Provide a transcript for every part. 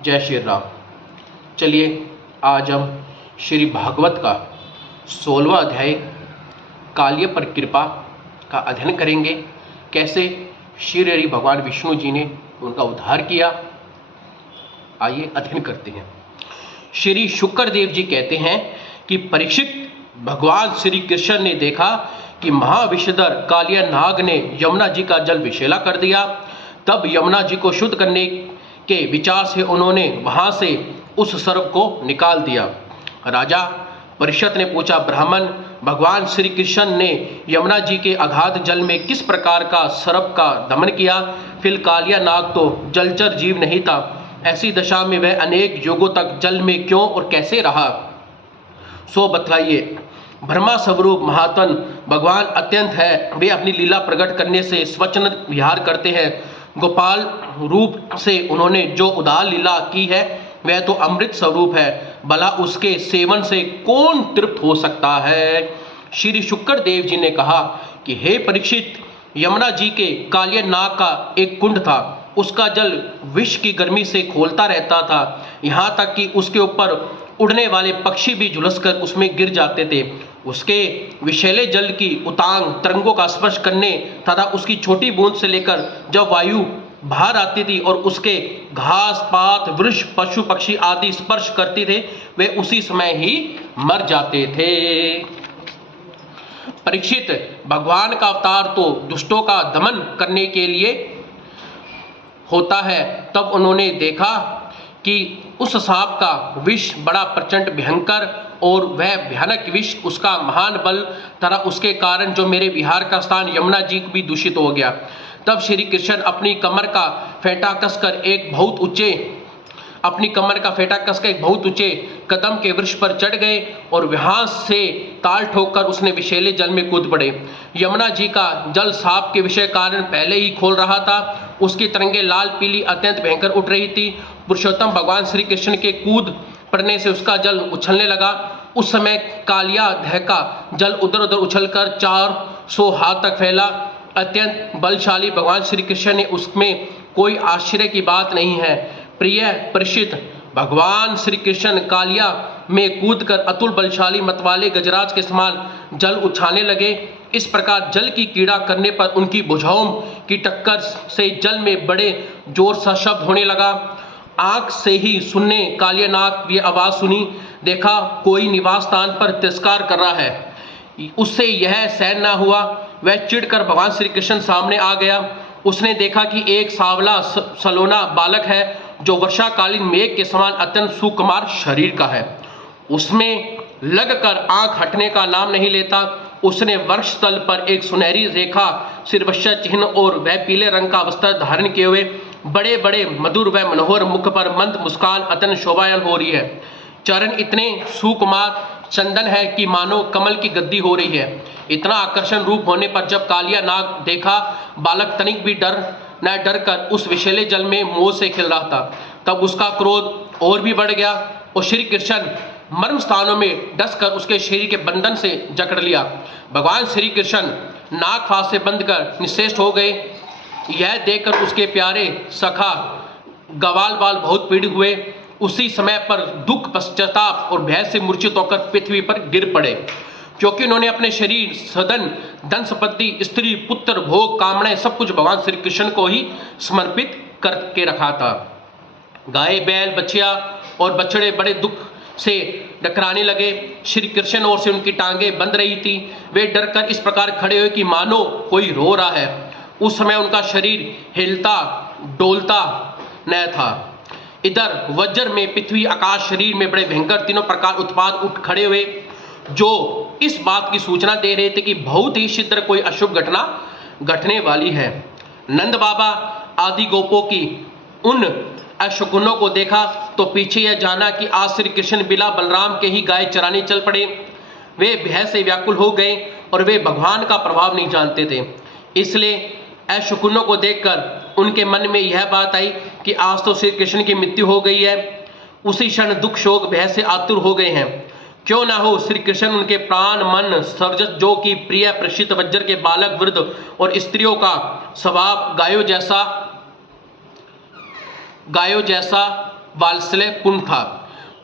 जय श्री राम। चलिए आज हम श्री भागवत का 16वां अध्याय काल्य पर कृपा का अध्ययन करेंगे। कैसे श्री हरि भगवान विष्णु जी ने उनका उद्धार किया, आइए अध्ययन करते हैं। श्री शुक्रदेव जी कहते हैं कि परीक्षित, भगवान श्री कृष्ण ने देखा कि महाविषधर कालिया नाग ने यमुना जी का जल विषैला कर दिया। तब यमुना जी को शुद्ध करने के विचार से उन्होंने वहां से उस सर्प को निकाल दिया। राजा परीक्षित ने पूछा, ब्राह्मण, भगवान श्री कृष्ण ने यमुना जी के अगाध जल में किस प्रकार का सर्प का दमन किया? फिर कालिया नाग तो जलचर जीव नहीं था, ऐसी दशा में वह अनेक युगों तक जल में क्यों और कैसे रहा, सो बतलाइए। ब्रह्मा स्वरूप महात्मन भगवान अत्यंत है, वे अपनी लीला प्रकट करने से स्वच्छंद विहार करते हैं। गोपाल रूप से उन्होंने जो उदार लीला की है वह तो अमृत स्वरूप है, भला उसके सेवन से कौन तृप्त हो सकता है? श्री शुक्रदेव जी ने कहा कि हे परीक्षित, यमुना जी के कालिया नाग का एक कुंड था, उसका जल विष की गर्मी से खोलता रहता था, यहाँ तक कि उसके ऊपर उड़ने वाले पक्षी भी झुलसकर उसमें गिर जाते थे। उसके विषैले जल की उतांग तरंगों का स्पर्श करने तथा उसकी छोटी बूंद से लेकर जब वायु बाहर आती थी और उसके घास पात वृक्ष पशु पक्षी आदि स्पर्श करते थे, वे उसी समय ही मर जाते थे। परीक्षित, भगवान का अवतार तो दुष्टों का दमन करने के लिए होता है। तब उन्होंने देखा कि उस सांप का विष बड़ा प्रचंड भयंकर और वह भयानक विष उसका महान बल तथा उसके कारण जो मेरे विहार का स्थान यमुना जी भी दूषित हो गया। तब श्री कृष्ण अपनी कमर का फेंटा कसकर एक बहुत ऊंचे कदम के वृक्ष पर चढ़ गए और वहां से ताल ठोककर उसने विषैले जल में कूद पड़े। यमुना जी का जल सांप के विषय कारण पहले ही खोल रहा था, उसकी तरंगे लाल पीली अत्यंत भयंकर उठ रही थी। पुरुषोत्तम भगवान श्री कृष्ण के कूद पड़ने से उसका जल उछलने लगा। उस समय कालिया दह का जल उधर उधर उछलकर 400 हाथ तक फैला। अत्यंत बलशाली भगवान श्री कृष्ण ने उसमें कोई आश्चर्य की बात नहीं है। प्रिय परीक्षित, भगवान श्री कृष्ण कालिया में कूदकर अतुल बलशाली मतवाले गजराज के समान जल उछालने लगे। इस प्रकार जल की कीड़ा करने पर उनकी भुजाओं की टक्कर से जल में बड़े जोर सा शब्द होने लगा। आंख से ही सुनने कालिया नाग ये आवाज सुनी, देखा कोई निवास स्थान पर तिरस्कार कर रहा है। उससे यह सहन न हुआ, वह चिढ़कर भगवान श्री कृष्ण सामने आ गया। उसने देखा कि एक सांवला सलोना बालक है जो वर्षाकालीन मेघ के समान अत्यंत सुकुमार शरीर का है। उसमें लगकर आंख हटने का नाम नहीं लेता। उसने वृक्ष तल पर एक सुनहरी रेखा सिरवश्य चिन्ह और वह पीले रंग का वस्त्र धारण किए हुए बड़े बड़े मधुर व मनोहर मुख पर मंद मुस्कान अत्यंत शोभायमान हो रही है। चरण इतने सुकुमार चंदन है कि मानो कमल की गद्दी हो रही है। इतना आकर्षण रूप होने पर जब कालिया नाग देखा, बालक तनिक भी डर कर उस विषैले जल में मोह से खेल रहा था। तब उसका क्रोध और भी बढ़ गया और श्री कृष्ण मर्म स्थानों में डसकर उसके शरीर के बंधन से जकड़ लिया। भगवान श्री कृष्ण नाग फांस से बंध कर निश्चेष्ट हो गए। यह देखकर उसके प्यारे सखा गवाल बाल बहुत पीड़ित हुए। उसी समय पर दुख, पश्चाताप और भय से मूर्छित होकर पृथ्वी पर गिर पड़े, क्योंकि उन्होंने अपने शरीर, सदन, धन संपत्ति, स्त्री, पुत्र, भोग, कामनाएं सब कुछ भगवान श्री कृष्ण को ही समर्पित करके रखा था। गाय, बैल, बछिया और बछड़े बड़े दुख से डकराने लगे। श्री कृष्ण ओर से उनकी टांगें बंध रही थी। वे डरकर इस प्रकार खड़े हुए कि मानो कोई रो रहा है। उस समय उनका शरीर हिलता डोलता न था। इधर वज्र में पृथ्वी, आकाश, शरीर में बड़े भयंकर तीनों प्रकार उत्पाद उठ खड़े हुए, जो इस बात की सूचना दे रहे थे कि बहुत ही शीघ्र कोई अशुभ घटना घटने वाली है। नंद बाबा आदि गोपों की उन अशुकुनों को देखा तो पीछे यह जाना कि आज श्री कृष्ण बिना बलराम के ही गाय चराने चल पड़े। वे भय से व्याकुल हो गए और वे भगवान का प्रभाव नहीं जानते थे। इसलिए अशुकुनों को देखकर उनके मन में यह बात आई कि आज तो श्री कृष्ण की मृत्यु हो गई है। उसी क्षण दुख शोक भय से आतुर हो गए हैं। क्यों ना हो श्री कृष्ण उनके प्राण मन सर्वजस, जो कि प्रिय प्रसिद्ध वज्र के बालक, वृद्ध और स्त्रियों का स्वभाव गायों जैसा वात्सल्य पूर्ण था।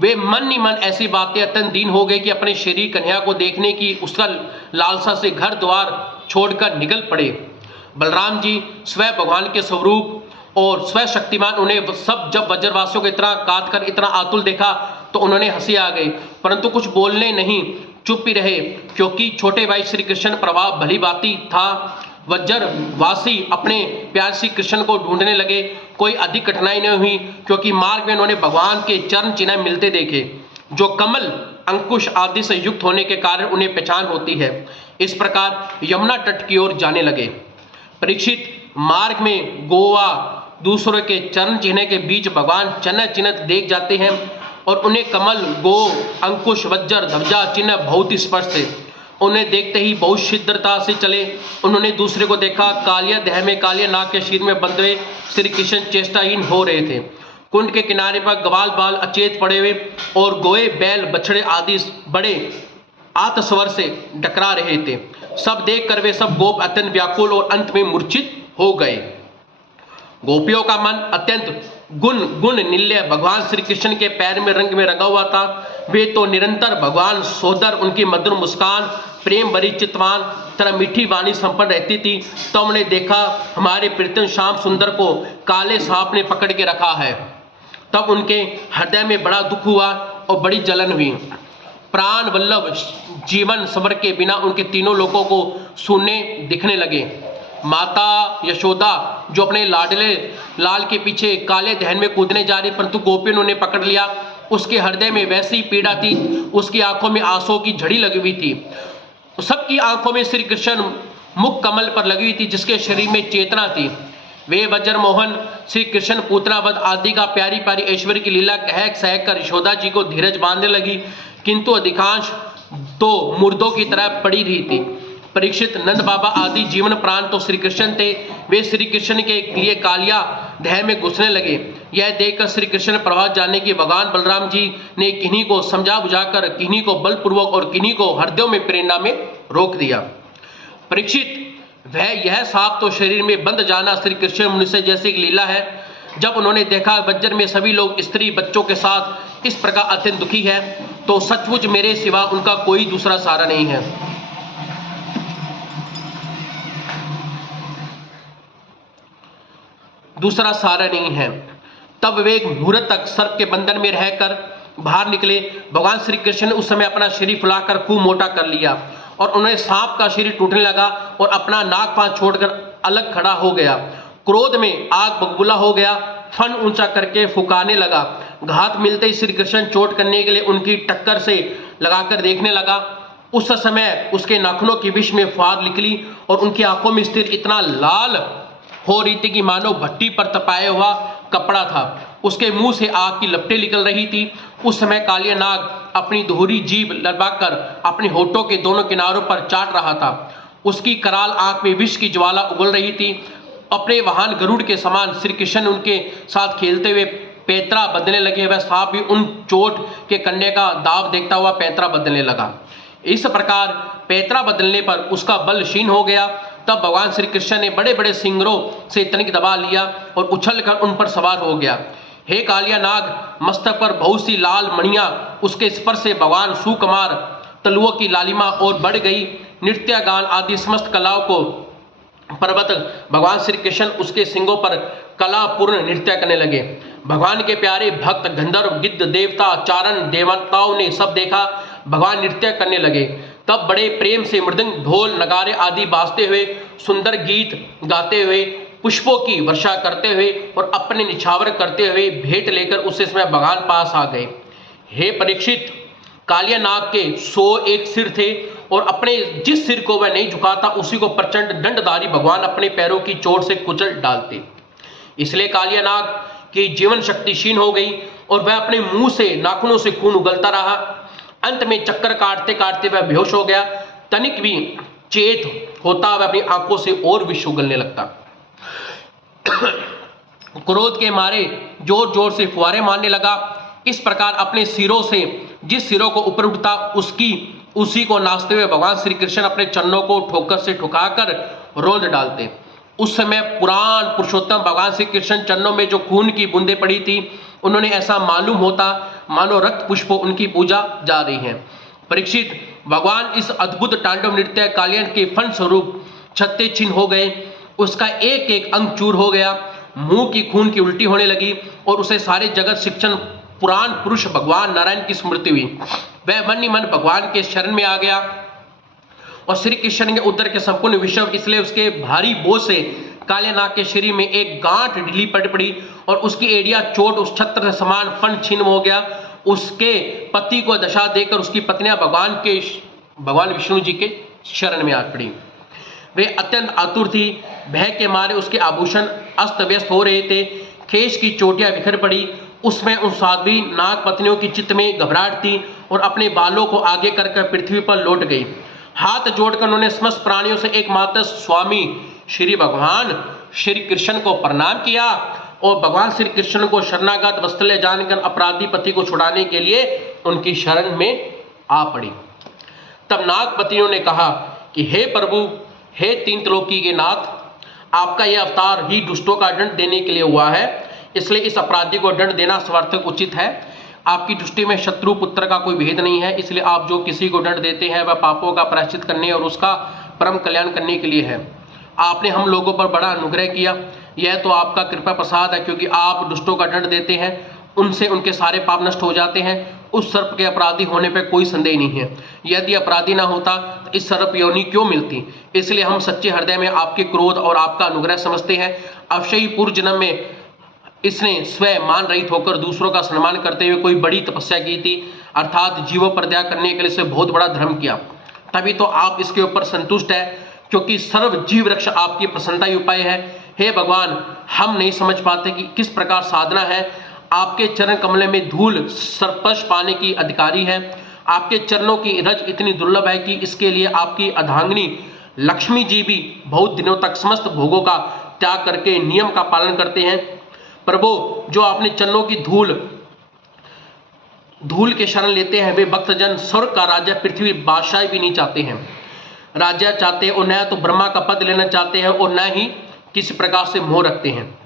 वे मन ही मन ऐसी बातें अत्यंत दीन हो गए कि अपने शरीर कन्या को देखने की उसका लालसा से घर द्वार छोड़कर निकल पड़े। बलराम जी स्वयं भगवान के स्वरूप और स्वयं शक्तिमान उन्हें सब जब वज्रवासियों को इतना काट कर इतना आतुल देखा तो उन्होंने हंसी आ गई, परंतु कुछ बोलने नहीं, चुप ही रहे, क्योंकि छोटे भाई श्री कृष्ण प्रभाव भली बाती था। वज्रवासी अपने प्यार श्री कृष्ण को ढूंढने लगे। कोई अधिक कठिनाई नहीं हुई, क्योंकि मार्ग में उन्होंने भगवान के चरण चिन्ह मिलते देखे, जो कमल अंकुश आदि से युक्त होने के कारण उन्हें पहचान होती है। इस प्रकार यमुना तट की ओर जाने लगे। परीक्षित मार्ग में गोवा दूसरों के चरण चिन्ह के बीच भगवान चरण चिन्ह देख जाते हैं और उन्हें कमल, गो, अंकुश, वज्र, ध्वजा चिन्ह बहुत ही स्पष्ट थे। उन्हें देखते ही बहुत शीघ्रता से चले। उन्होंने दूसरे को देखा, कालिया देह में कालिया नाग के शीर में बंधे हुए श्री कृष्ण चेष्टाहीन हो रहे थे। कुंड के किनारे पर ग्वाल बाल अचेत पड़े हुए और गोए, बैल, बछड़े आदि बड़े आतस्वर से डकरा रहे थे। सब देख कर वे सब गोप अत्यंत व्याकुल और अंत में मूर्छित हो गए। गोपियों का मन अत्यंत गुण निल्य भगवान श्री कृष्ण के पैर में रंग में रंगा हुआ था। वे तो निरंतर भगवान सोदर, उनकी मधुर मुस्कान, प्रेम भरी चितवान तरह मीठी वाणी संपन्न रहती थी। तो हमने देखा हमारे प्रीतम श्याम सुंदर को काले सांप ने पकड़ के रखा है। तब उनके हृदय में बड़ा दुख हुआ और बड़ी जलन हुई। प्राण वल्लभ जीवन समर के बिना उनके तीनों लोगों को सुनने दिखने लगे। माता यशोदा जो अपने लाडले लाल के पीछे काले दहन में कूदने जा रही, परंतु गोपियों ने उन्हें पकड़ लिया। उसके हृदय में वैसी पीड़ा थी, उसकी आंखों में आंसू की झड़ी लगी हुई थी। सबकी आंखों में श्री कृष्ण मुख कमल पर लगी हुई थी, जिसके शरीर में चेतना थी। वे वज्र मोहन, श्री कृष्ण, पूतनावध आदि का प्यारी प्यारी ऐश्वर्य की लीला कह सहक कर यशोदा जी को धीरज बांधने लगी, किंतु अधिकांश तो मुर्दों की तरह पड़ी रही थी। परीक्षित, नंद बाबा आदि जीवन प्राण तो श्री कृष्ण थे। वे श्री कृष्ण के लिए कालिया देह में घुसने लगे। यह देखकर श्री कृष्ण प्रभात जानने की भगवान बलराम जी ने किन्हीं को समझा बुझाकर, किन्हीं को बलपूर्वक और किन्हीं को हृदयों में प्रेरणा में रोक दिया। परीक्षित, वह यह सांप तो शरीर में बंध जाना श्री कृष्ण मनुष्य जैसी एक लीला है। जब उन्होंने देखा वज्र में सभी लोग स्त्री बच्चों के साथ इस प्रकार अत्यंत दुखी है, तो सचमुच मेरे सिवा उनका कोई दूसरा सहारा नहीं है। तब वे एक मुहूर्त तक सर्प के बंधन में रहकर बाहर निकले। भगवान श्री कृष्ण ने उस समय अपना शरीर फुलाकर खूब मोटा कर लिया और उन्हें सांप का शरीर टूटने लगा और अपना नाक पांव छोड़कर अलग खड़ा हो गया। क्रोध में आग बबूला हो गया, फन ऊंचा करके फुकाने लगा। घात मिलते ही श्री कृष्ण चोट करने के लिए उनकी टक्कर से लगाकर देखने लगा। उस समय उसके नाखूनों की विष में फुहार निकली और उनकी आंखों में स्थिर इतना लाल हो रही थी कि मानो भट्टी पर तपाया हुआ कपड़ा था। उसके मुंह से आग की लपटें निकल रही थी। उस समय कालिया नाग अपनी दोहरी जीभ लड़ाकर अपने होठों के दोनों किनारों पर चाट रहा था। उसकी कराल आंख में विष की ज्वाला उगल रही थी। अपने वाहन गरुड़ के समान श्री कृष्ण उनके साथ खेलते हुए पैतरा बदलने लगे। वह सांप भी उन चोट के करने का दाव देखता हुआ पैतरा बदलने लगा। इस प्रकार पैतरा बदलने पर उसका बल क्षीण हो गया। तब भगवान श्री कृष्ण ने बड़े बड़े सिंगरों से तनिक दबा लिया और उछलकर उन पर सवार हो गया। हे कालिया नाग, मस्तक पर बहुत सी लाल मणियां, उसके स्पर्श से भगवान सुकुमार तलुओं की लालिमा और बढ़ गई। नृत्य गान आदि समस्त कलाओं को पर्वत भगवान श्री कृष्ण उसके सिंगों पर कलापूर्ण नृत्य करने लगे। भगवान के प्यारे भक्त गंधर्व, गिद्ध, देवता, चारण देवताओं ने सब देखा। भगवान नृत्य करने लगे। तब बड़े प्रेम से मृदंग, ढोल, नगारे आदि बाजते हुए, सुंदर गीत गाते हुए, पुष्पों की वर्षा करते हुए और अपने निछावर करते हुए भेंट लेकर उस समय भगवान पास आ गए। हे परीक्षित, कालिया नाग के 101 सिर थे और अपने जिस सिर को वह नहीं झुकाता उसी को प्रचंड दंडधारी भगवान अपने पैरों की चोट से कुचल डालते। इसलिए कालिया नाग की जीवन शक्ति क्षीण हो गई और वह अपने मुंह से नाखूनों से खून उगलता रहा। अंत में चक्कर काटते काटते वह बेहोश हो गया। तनिक भी चेत होता वह अपनी आंखों से और विष उगलने लगता। क्रोध के मारे जोर जोर से फुहारे मारने लगा। इस प्रकार अपने सिरों से जिस सिरों को ऊपर उठता उसी को नाचते हुए भगवान श्री कृष्ण अपने चरणों को ठोकर से ठुकाकर रोंद डालते। उस समय पुराण पुरुषोत्तम भगवान श्री कृष्ण चरणों में जो खून की बूंदें पड़ी थी उन्होंने ऐसा मालूम होता मानो रक्त पुष्पों उनकी पूजा जा रही है। परीक्षित, भगवान इस अद्भुत तांडव नृत्य कालियन के फल स्वरूप छत्ते छिन्न हो गए। उसका एक एक अंग चूर हो गया, मुंह की खून की उल्टी होने लगी और उसे सारे जगत शिक्षण पुराण पुरुष भगवान नारायण की स्मृति हुई। वह मन ही मन भगवान के शरण में आ गया और श्री कृष्ण के उदर के संपूर्ण विश्व, इसलिए उसके भारी बोझ से कालियानाग के शरीर में एक गांठ ढीली पड़ी और उसकी एड़िया चोट उस छत्र से समान फन छिन्न हो गया। उसके पति को दशा देकर उसकी पत्नियां भगवान विष्णु जी के शरण में आ पड़ी। वे अत्यंत आतुर थी, भय के मारे उसके आभूषण अस्त व्यस्त हो रहे थे, केश की चोटियां बिखर पड़ी। उसमें उन साध्वी नाग पत्नियों की चित्त में घबराहट थी और अपने बालों को आगे कर पृथ्वी पर लौट गई। हाथ जोड़कर उन्होंने समस्त प्राणियों से एकमात्र स्वामी श्री भगवान श्री कृष्ण को प्रणाम किया और भगवान श्री कृष्ण को शरणागत वत्सल्य जानकर अपराधी पति को छुड़ाने के लिए उनकी शरण में आ पड़ी। तब नाग पत्नियों ने कहा कि हे प्रभु, हे तीन त्रिलोकी के नाथ, आपका यह अवतार ही दुष्टों का दंड देने के लिए हुआ है, इसलिए इस अपराधी को दंड देना स्वार्थक उचित है। आपकी दृष्टि में शत्रु पुत्र का कोई भेद नहीं है, इसलिए आप जो किसी को दंड देते हैं वह पापों का प्रायश्चित करने और उसका परम कल्याण करने के लिए है। आपने हम लोगों पर बड़ा अनुग्रह किया, यह तो आपका कृपा प्रसाद है, क्योंकि आप दुष्टों का दंड देते हैं, उनसे उनके सारे पाप नष्ट हो जाते हैं। उस सर्प के अपराधी होने पर कोई संदेह नहीं है। यदि अपराधी ना होता तो इस सर्प योनि क्यों मिलती? इसलिए हम सच्चे हृदय में आपके क्रोध और आपका अनुग्रह समझते हैं। अवश्य ही पूर्व जन्म में इसने स्वयं मान रहित होकर दूसरों का सम्मान करते हुए कोई बड़ी तपस्या की थी, अर्थात जीवों पर दया करने के लिए से बहुत बड़ा धर्म किया। तभी तो आप इसके ऊपर संतुष्ट है, क्योंकि सर्व जीव रक्ष आपकी प्रसन्नता ही उपाय है। हे भगवान, हम नहीं समझ पाते कि किस प्रकार साधना है। आपके चरण कमल में धूल स्पर्श पाने की अधिकारी है। आपके चरणों की रज इतनी दुर्लभ है कि इसके लिए आपकी अर्धांगिनी लक्ष्मी जी भी बहुत दिनों तक समस्त भोगों का त्याग करके नियम का पालन करते हैं। प्रभु, जो अपने चरणों की धूल के शरण लेते हैं, वे भक्तजन स्वर्ग का राज्य पृथ्वी बादशाह भी नहीं चाहते हैं, राज्य चाहते हैं, और न तो ब्रह्मा का पद लेना चाहते हैं और न ही किसी प्रकार से मोह रखते हैं।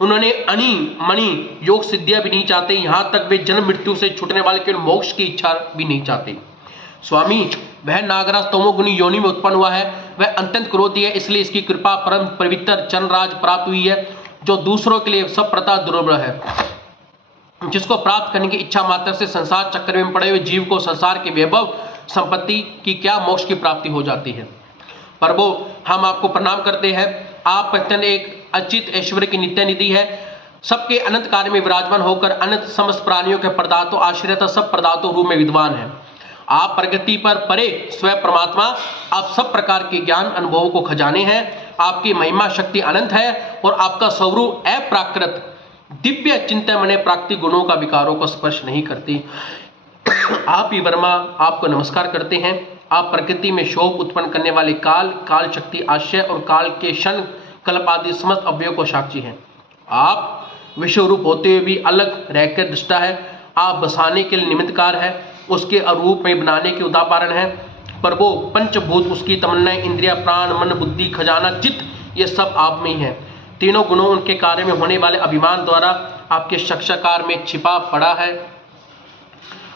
उन्होंने अणि मणि योग सिद्धियां भी नहीं चाहते, यहाँ तक वे जन्म मृत्यु से छूटने वाले केवल मोक्ष की इच्छा भी नहीं चाहते। स्वामी, वह नागराज तमोगुनी योनि में उत्पन्न हुआ है, वह अत्यंत क्रोधी है, इसलिए इसकी कृपा परम पवित्र चरणराज प्राप्त हुई है, जो दूसरों के लिए सब प्रथा दुर्लभ है, जिसको प्राप्त करने की इच्छा मात्र से संसार चक्र में पड़े हुए जीव को संसार के वैभव संपत्ति की क्या मोक्ष की प्राप्ति हो जाती है। प्रभु, हम आपको प्रणाम करते हैं। आप अत्यंत एक अचित ऐश्वर्य की नित्य निधि है, सबके अनंत कार्य में विराजमान होकर अनंत समस्त प्राणियों के पदार्थों आश्रित सब पदार्थों रूप में विद्वान है। आप प्रगति पर परे स्वयं परमात्मा, आप सब प्रकार के ज्ञान अनुभवों को खजाने हैं। आपकी महिमा शक्ति अनंत है और आपका स्वरूप अप्राकृत दिव्य चिंतन प्राकृतिक गुणों का विकारों को स्पर्श नहीं करती। आप ही वर्मा, आपको नमस्कार करते हैं। आप प्रकृति में शोभ उत्पन्न करने वाले काल शक्ति आश्रय और काल के क्षण कल्प आदि समस्त अवयव को साक्षी हैं। आप विश्व रूप होते हुए भी अलग रहकर दृष्टा है। आप बसाने के लिए निमित्तकार है, उसके अरूप में बनाने के उदाहरण है। प्रभु, पंचभूत उसकी तमन्नाएं, इंद्रिया, प्राण, मन, बुद्धि, खजाना, चित्त, ये सब आप में ही है। तीनों गुणों उनके कार्य में होने वाले अभिमान द्वारा आपके साक्षात्कार में छिपा पड़ा है।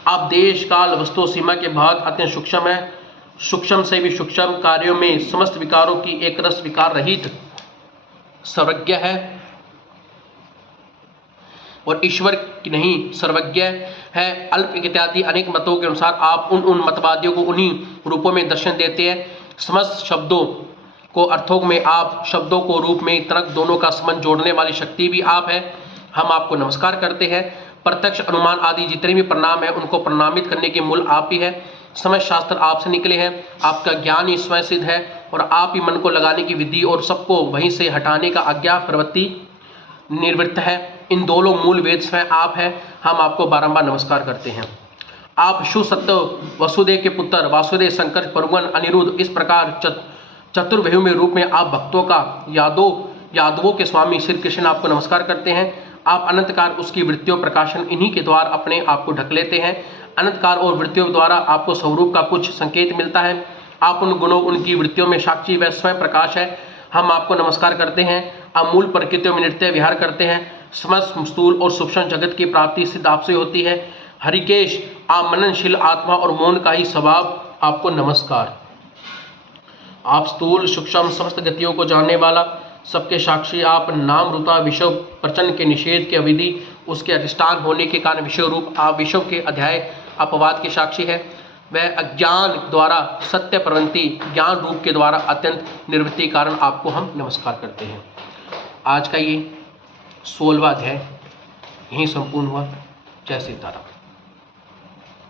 आप देश काल वस्तु सीमा के भाग अत्यंत सूक्ष्म है, सूक्ष्म से भी सूक्ष्म कार्यों में समस्त विकारों की एक रस विकार रहित सर्वज्ञ है और ईश्वर की नहीं सर्वज्ञ है। अल्प इत्यादि अनेक मतों के अनुसार आप उन मतवादियों को उन्हीं रूपों में दर्शन देते हैं। समस्त शब्दों को अर्थों में आप शब्दों को रूप में तर्क दोनों का संबंध जोड़ने वाली शक्ति भी आप है। हम आपको नमस्कार करते हैं। प्रत्यक्ष अनुमान आदि जितने भी प्रणाम है उनको प्रणामित करने के मूल आप ही है। समस्त शास्त्र आपसे निकले हैं, आपका ज्ञान ही स्वयं सिद्ध है और आप ही मन को लगाने की विधि और सबको वहीं से हटाने का आज्ञा प्रवृत्ति निर्वृत्त है। इन दोनों मूल वेद स्वयं आप है। हम आपको बारंबार नमस्कार करते हैं। आप शिव सत्य वसुदेव के पुत्र वासुदेव, शंकर, परुगन, अनिरुद्ध, इस प्रकार चतुर्भुज में रूप में आप भक्तों का यादवों के स्वामी श्री कृष्ण आपको नमस्कार करते हैं। आप अनंत काल उसकी वृत्तियों प्रकाशन इन्हीं के द्वारा अपने आप को ढक लेते हैं। अनंत काल और वृत्तियों द्वारा आपको स्वरूप का कुछ संकेत मिलता है। आप उन गुणों उनकी वृत्तियों में साक्षी व स्वयं प्रकाश है। हम आपको नमस्कार करते हैं। आप मूल प्रकृतियों में नृत्य विहार करते हैं। समस्त स्थूल और सूक्ष्म जगत की प्राप्ति सिद्ध आपसे होती है। हरिकेश, आप मननशील आत्मा और मौन का ही स्वभाव, आपको नमस्कार। आप स्थूल सूक्ष्म समस्त गतियों को जानने वाला, सबके साक्षी, आप नाम रूपा विश्व प्रचंड के निषेध के अविधि उसके अधिष्ठान होने के कारण विश्व रूप, आप विश्व के अध्याय अपवाद के साक्षी है। वह अज्ञान द्वारा सत्य प्रवृत्ति ज्ञान रूप के द्वारा अत्यंत निवृत्ति कारण आपको हम नमस्कार करते हैं। आज का ये 16वां अध्याय यहीं संपूर्ण हुआ। जय सीताराम।